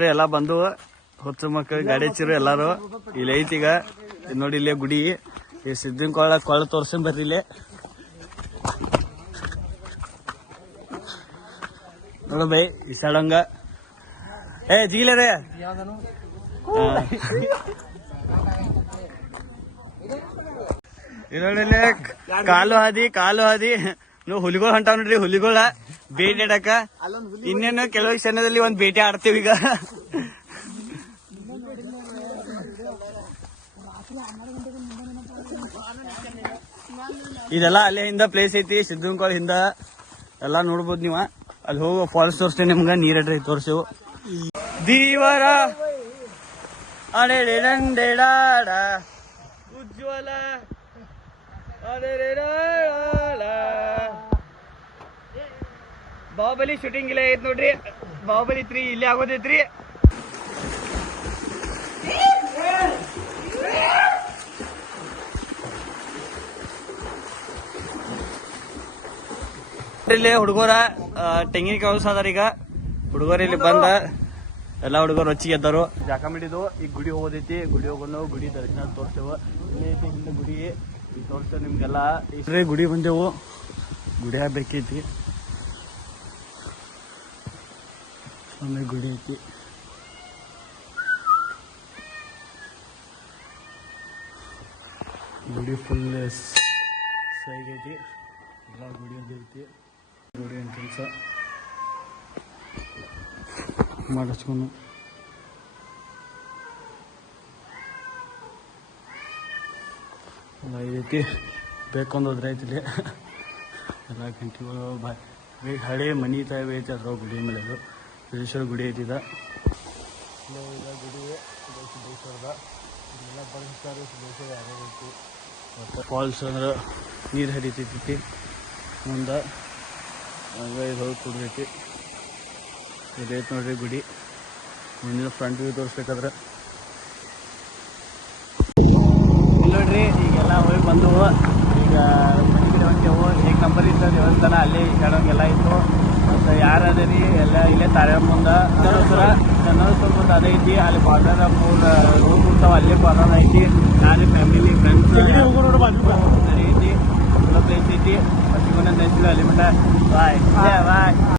ನೋಡ್ರಿ ಎಲ್ಲಾ ಬಂದು ಹೊತ್ತು ಮಕ್ಕಳು ಗಾಡಿ ಹಚ್ಚಿರು ಎಲ್ಲಾರು. ಇಲ್ಲಿ ಐತಿ ಈಗ ನೋಡಿ, ಇಲ್ಲೇ ಗುಡಿ ಈ ಸಿದ್ಧನ್ ಕೊಳ್ಳ ತೋರ್ಸನ್ ಬರ್ರಿ ಇಲ್ಲಿ ನೋಡ ಬೈ ಈ ಸಡಂಗ ಜಿಗಿಲೇ ನೋಡಿ ಕಾಲು ಹಾದಿ ನೀವು ಹುಲಿಗಳು ಹೊಂಟಾವ್ ನೋಡ್ರಿ. ಹುಲಿಗಳ ಭೇಟಿ ಆಡಕ ಇನ್ನೇನು ಕೆಲವು ಕ್ಷಣದಲ್ಲಿ ಒಂದ್ ಭೇಟಿ ಆಡ್ತೀವಿ ಈಗ. ಇದೆಲ್ಲ ಅಲ್ಲೇ ಹಿಂದ ಪ್ಲೇಸ್ ಐತಿ, ಸಿದ್ಧಂಕೋಳ ಹಿಂದ ಎಲ್ಲಾ ನೋಡ್ಬೋದು ನೀವ. ಅಲ್ಲಿ ಹೋಗೋ ಫಾಲ್ಸ್ ತೋರಿಸ್ತೇವೆ ನಿಮ್ಗ, ನೀರಡ್ರಿ ತೋರ್ಸೇವು. ದೀವರ ಅಡೆಡೆಡಂಡೆಡಾಡ ಉಜ್ವಲ ಬಾಹುಬಲಿ ಶೂಟಿಂಗ್ ಇಲ್ಲೇ ಐತ್ ನೋಡ್ರಿ. ಬಾಹುಬಲಿ 3 ಇಲ್ಲೇ ಆಗೋದೈತ್ರಿ. ಇಲ್ಲಿ ಹುಡುಗರ ತೆಂಗಿನಕಾಯಿ ಉಳ್ಸ ಅದಾರ. ಈಗ ಹುಡುಗರು ಇಲ್ಲಿ ಬಂದ ಎಲ್ಲಾ ಹುಡುಗರು ಹೊಚ್ಚಿಗೆ ಎದ್ದಾರು. ಜಾಕ ಮಾಡಿದ್ವು. ಈಗ ಗುಡಿ ಹೋಗೋದೈತಿ. ಗುಡಿ ಹೋಗೋಣ, ಗುಡಿ ದರ್ಶನ ತೋರ್ಸೇವು. ಇಲ್ಲಿ ಐತಿ ಹಿಂದೆ ಗುಡಿ, ಈಗ ತೋರ್ಸ್ತೇವೆ ನಿಮ್ಗೆಲ್ಲ. ಇಷ್ಟ್ರಿ ಗುಡಿ ಬಂದೆವು, ಗುಡಿ ಆಗ್ಬೇಕೈತಿ. ಆಮೇಲೆ ಗುಡಿ ಐತಿ. ಗುಡಿ ಫುಲ್ ಸೈಗೈತಿ. ಎಲ್ಲ ಗುಡಿ ಐತಿ. ಗುಡಿ ಎಂಟ್ರೆನ್ಸ್ ಮಾಡಿಸ್ಕೊಂಡು ಎಲ್ಲ ಐತಿ. ಬೇಕೊಂದೋದ್ರೆ ಐತಿ ಇಲ್ಲಿ ಎಲ್ಲ ಗಂಟೆಗಳು ಹಳೆ ಮನಿ ತಾಯಿ ಐತಿ. ಅದ್ರ ಗುಡಿ ಮೇಲೆ ಅದು ಸಿದ್ದೇಶ್ವರ ಗುಡಿ ಐತಿದ. ಗುಡಿ ಸಿದ್ದೇಶ್ವರದ ಇದೆಲ್ಲ ಬಳಸ್ತಾರೆ. ಸಿದ್ದೇಶ್ವರ ಯಾವ್ಯಾವ ಐತಿ ಮತ್ತು ಫಾಲ್ಸ್ ಅಂದ್ರೆ ನೀರು ಹರಿತೈತಿ ಮುಂದೆ. ಹಂಗೆ ಇದು ಹೋಗಿ ಕುಡ್ದೈತಿ. ಇದೈತಿ ನೋಡ್ರಿ ಗುಡಿ. ಮುಂದಿನ ಫ್ರಂಟ್ ವ್ಯೂ ತೋರಿಸ್ಬೇಕಾದ್ರೆ ನೋಡ್ರಿ. ಈಗೆಲ್ಲ ಹೋಗಿ ಬಂದವು. ಈಗ ಮನೆಗೆ ಹೊಂಟೆವು. ಈಗ ನಂಬರ್ ಇದ್ದ ದೇವಸ್ಥಾನ ಅಲ್ಲೇ ಈಗಾಡೋಂಗೆಲ್ಲ ಇತ್ತು. ಮತ್ತು ಯಾರದರಿ ಎಲ್ಲ ಇಲ್ಲೇ ತಾಳ್ಯ ಮುಂದೆ ಚನ್ನೋತ್ಸವ ಮುಂದೆ ಅದೈತಿ. ಅಲ್ಲಿ ಕಾರ್ನರ್ 3 ರೂಮ್ ಇರ್ತಾವ, ಅಲ್ಲೇ ಕಾರ್ನರ್ ಐತಿ. ನಾನು ಫ್ಯಾಮಿಲಿ ಫ್ರೆಂಡ್ಸ್ ಐತಿ. ಪ್ಲೇಸ್ ಐತಿ. ಮತ್ತು ಅಲ್ಲಿ ಮಟ್ಟ ಬಾಯ್ ಬಾಯ್.